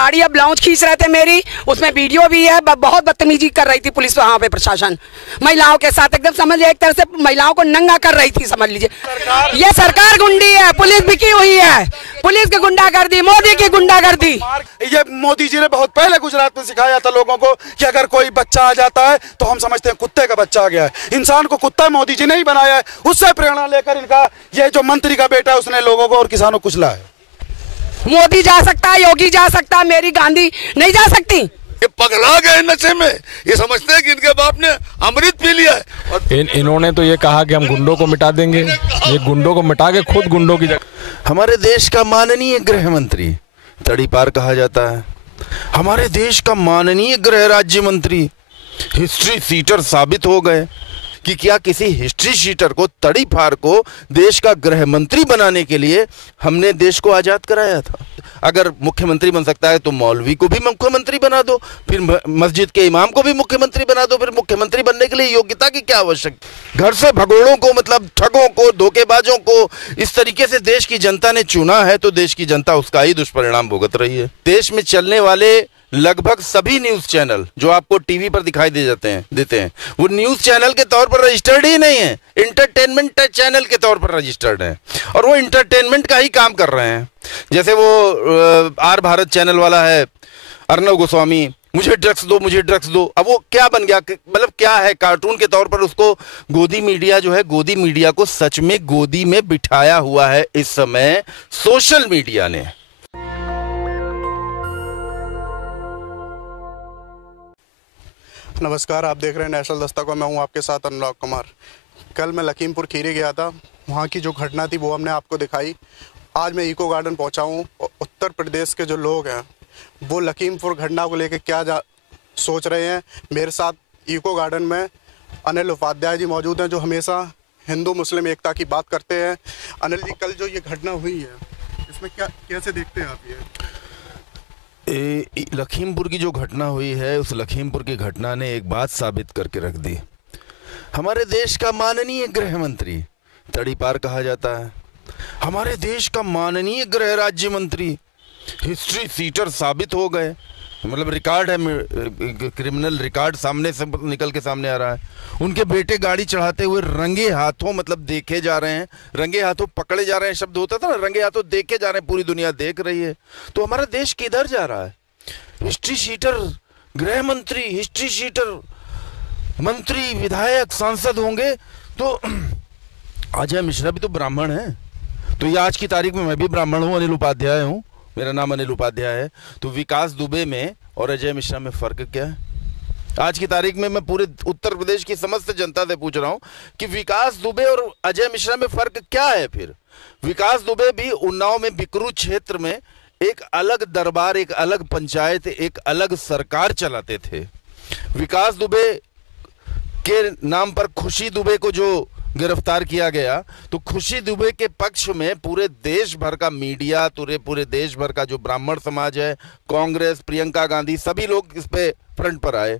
साड़ी या ब्लाउज खींच रहे थे मेरी, उसमें वीडियो भी है। बहुत बदतमीजी कर रही थी पुलिस वहां पे, प्रशासन महिलाओं के साथ एकदम समझ लीजिए एक तरह से महिलाओं को नंगा कर रही थी, समझ लीजिए। ये सरकार गुंडी है, पुलिस बिकी हुई है, पुलिस की गुंडागर्दी, मोदी की गुंडागर्दी। ये मोदी जी ने बहुत पहले गुजरात में सिखाया था लोगों को कि अगर कोई बच्चा आ जाता है तो हम समझते हैं कुत्ते का बच्चा आ गया है। इंसान को कुत्ता मोदी जी ने ही बनाया है। उससे प्रेरणा लेकर इनका ये जो मंत्री का बेटा है उसने लोगों को और किसानों को कुचला है। मोदी जा सकता है, योगी जा सकता है, मेरी गांधी नहीं जा सकती। ये पगला गए नशे में, ये समझते हैं कि इनके बाप ने अमृत पी लिया है। और इन्होंने तो ये कहा कि हम गुंडों को मिटा देंगे, ये गुंडों को मिटा के खुद गुंडों की जगह। हमारे देश का माननीय गृह मंत्री तड़ीपार कहा जाता है। हमारे देश का माननीय गृह राज्य मंत्री हिस्ट्री सीटर साबित हो गए कि क्या किसी हिस्ट्री शीटर को तड़ीपार को देश का गृह मंत्री बनाने के लिए हमने देश को आज़ाद कराया था। अगर मुख्यमंत्री बन सकता है तो मौलवी को भी मुख्यमंत्री बना दो, फिर मस्जिद के इमाम को भी मुख्यमंत्री बना दो। फिर मुख्यमंत्री बनने के लिए योग्यता की क्या आवश्यकता? घर से भगोड़ों को, मतलब ठगों को, धोखेबाजों को इस तरीके से देश की जनता ने चुना है तो देश की जनता उसका ही दुष्परिणाम भुगत रही है। देश में चलने वाले लगभग सभी न्यूज चैनल जो आपको टीवी पर दिखाई देते हैं वो न्यूज चैनल के तौर पर रजिस्टर्ड ही नहीं है, इंटरटेनमेंट चैनल के तौर पर रजिस्टर्ड है और वो इंटरटेनमेंट का ही काम कर रहे हैं। जैसे वो आर भारत चैनल वाला है अर्नव गोस्वामी, मुझे ड्रग्स दो, मुझे ड्रग्स दो। अब वो क्या बन गया, मतलब क्या है, कार्टून के तौर पर उसको गोदी मीडिया जो है, गोदी मीडिया को सच में गोदी में बिठाया हुआ है इस समय सोशल मीडिया ने। नमस्कार, आप देख रहे हैं नेशनल दस्तक और मैं हूं आपके साथ अनुराग कुमार। कल मैं लखीमपुर खीरी गया था, वहां की जो घटना थी वो हमने आपको दिखाई। आज मैं इको गार्डन पहुंचा हूं और उत्तर प्रदेश के जो लोग हैं वो लखीमपुर घटना को लेकर क्या सोच रहे हैं। मेरे साथ इको गार्डन में अनिल उपाध्याय जी मौजूद हैं जो हमेशा हिंदू मुस्लिम एकता की बात करते हैं। अनिल जी, कल जो ये घटना हुई है इसमें क्या कैसे देखते हैं आप? ये लखीमपुर की जो घटना हुई है, उस लखीमपुर की घटना ने एक बात साबित करके रख दी। हमारे देश का माननीय गृह मंत्री तड़ीपार कहा जाता है। हमारे देश का माननीय गृह राज्य मंत्री हिस्ट्री सीटर साबित हो गए, मतलब रिकॉर्ड है, क्रिमिनल रिकॉर्ड सामने से निकल के सामने आ रहा है। उनके बेटे गाड़ी चढ़ाते हुए रंगे हाथों, मतलब देखे जा रहे हैं, रंगे हाथों पकड़े जा रहे हैं। शब्द होता था ना, रंगे हाथों देखे जा रहे हैं, पूरी दुनिया देख रही है। तो हमारा देश किधर जा रहा है? हिस्ट्री शीटर गृह मंत्री, हिस्ट्री शीटर मंत्री, विधायक, सांसद होंगे तो अजय मिश्रा भी तो ब्राह्मण है। तो ये आज की तारीख में मैं भी ब्राह्मण हूँ, अनिल उपाध्याय हूँ, मेरा नाम अनिल उपाध्याय है। तो विकास दुबे में और अजय मिश्रा में फर्क क्या है? आज की तारीख में मैं पूरे उत्तर प्रदेश की समस्त जनता से पूछ रहा हूं कि विकास दुबे और अजय मिश्रा में फर्क क्या है? फिर विकास दुबे भी उन्नाव में बिकरू क्षेत्र में एक अलग दरबार, एक अलग पंचायत, एक अलग सरकार चलाते थे। विकास दुबे के नाम पर खुशी दुबे को जो गिरफ्तार किया गया, तो खुशी दुबे के पक्ष में पूरे देश भर का मीडिया, पूरे देश भर का जो ब्राह्मण समाज है, कांग्रेस, प्रियंका गांधी, सभी लोग इस पे फ्रंट पर आए।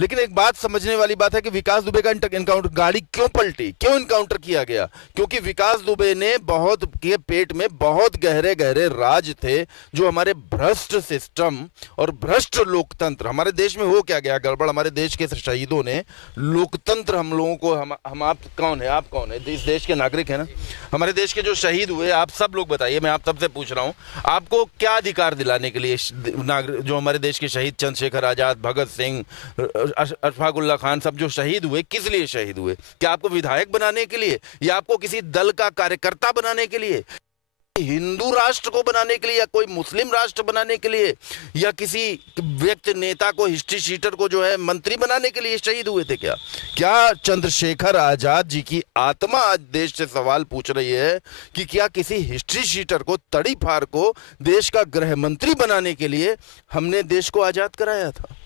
लेकिन एक बात समझने वाली बात है कि विकास दुबे का इनकाउंटर, गाड़ी क्यों पलटी, क्यों इनकाउंटर किया गया? क्योंकि विकास दुबे ने बहुत के पेट में बहुत गहरे गहरे राज थे जो हमारे भ्रष्ट सिस्टम और भ्रष्ट लोकतंत्र, हमारे देश में हो क्या गया गड़बड़, हमारे देश के शहीदों ने लोकतंत्र, हम लोगों को, हम आप कौन है, आप कौन है, इस देश के नागरिक है ना, हमारे देश के जो शहीद हुए, आप सब लोग बताइए, मैं आप सबसे पूछ रहा हूं, आपको क्या अधिकार दिलाने के लिए जो हमारे देश के शहीद चंद्रशेखर आजाद, भगत सिंह, अशफाक उल्लाह खान, सब जो शहीद हुए, किस लिए शहीद हुए? क्या आपको विधायक बनाने के लिए, या आपको किसी दल का कार्यकर्ता बनाने के लिए, हिंदू राष्ट्र को बनाने के लिए, या कोई मुस्लिम राष्ट्र बनाने के लिए, या किसी व्यक्ति नेता को, हिस्ट्री शीटर को जो है मंत्री बनाने के लिए शहीद हुए थे? क्या चंद्रशेखर आजाद जी की आत्मा आज देश से सवाल पूछ रही है कि क्या किसी हिस्ट्री शीटर को, तड़ीपार को देश का गृह मंत्री बनाने के लिए हमने देश को आजाद कराया था?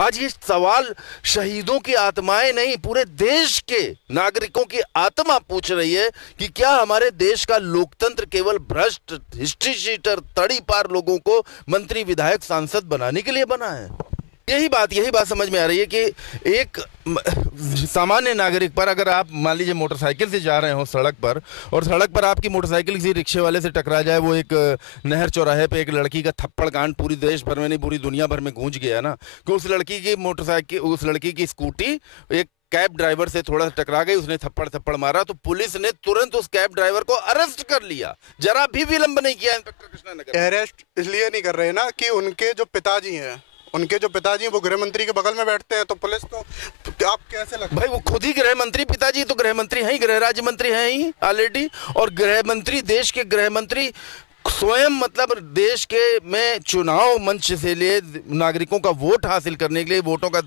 आज ये सवाल शहीदों की आत्माएं नहीं, पूरे देश के नागरिकों की आत्मा पूछ रही है कि क्या हमारे देश का लोकतंत्र केवल भ्रष्ट, हिस्ट्री शीटर, तड़ीपार लोगों को मंत्री, विधायक, सांसद बनाने के लिए बना है? यही बात समझ में आ रही है कि एक सामान्य नागरिक पर, अगर आप मान लीजिए मोटरसाइकिल से जा रहे हो सड़क पर, और सड़क पर आपकी मोटरसाइकिल किसी रिक्शे वाले से टकरा जाए, वो एक नहर चौराहे पे एक लड़की का थप्पड़ कांड पूरी देश भर में नहीं पूरी दुनिया भर में गूंज गया ना, कि उस लड़की की स्कूटी एक कैब ड्राइवर से थोड़ा सा टकरा गई, उसने थप्पड़ मारा, तो पुलिस ने तुरंत उस कैब ड्राइवर को अरेस्ट कर लिया, जरा भी विलंब नहीं किया। इंस्पेक्टर कृष्णा नगर अरेस्ट इसलिए नहीं कर रहे ना कि उनके जो पिताजी हैं वो गृह मंत्री के बगल में बैठते हैं, तो पुलिस तो आप कैसे लगता भाई, वो खुद ही गृह मंत्री, पिताजी तो गृह मंत्री हैं ही, गृह राज्य मंत्री हैं ही ऑलरेडी, और गृह मंत्री, देश के गृह मंत्री स्वयं, मतलब देश के में चुनाव मंच से लिए नागरिकों का वोट हासिल करने के लिए, वोटों का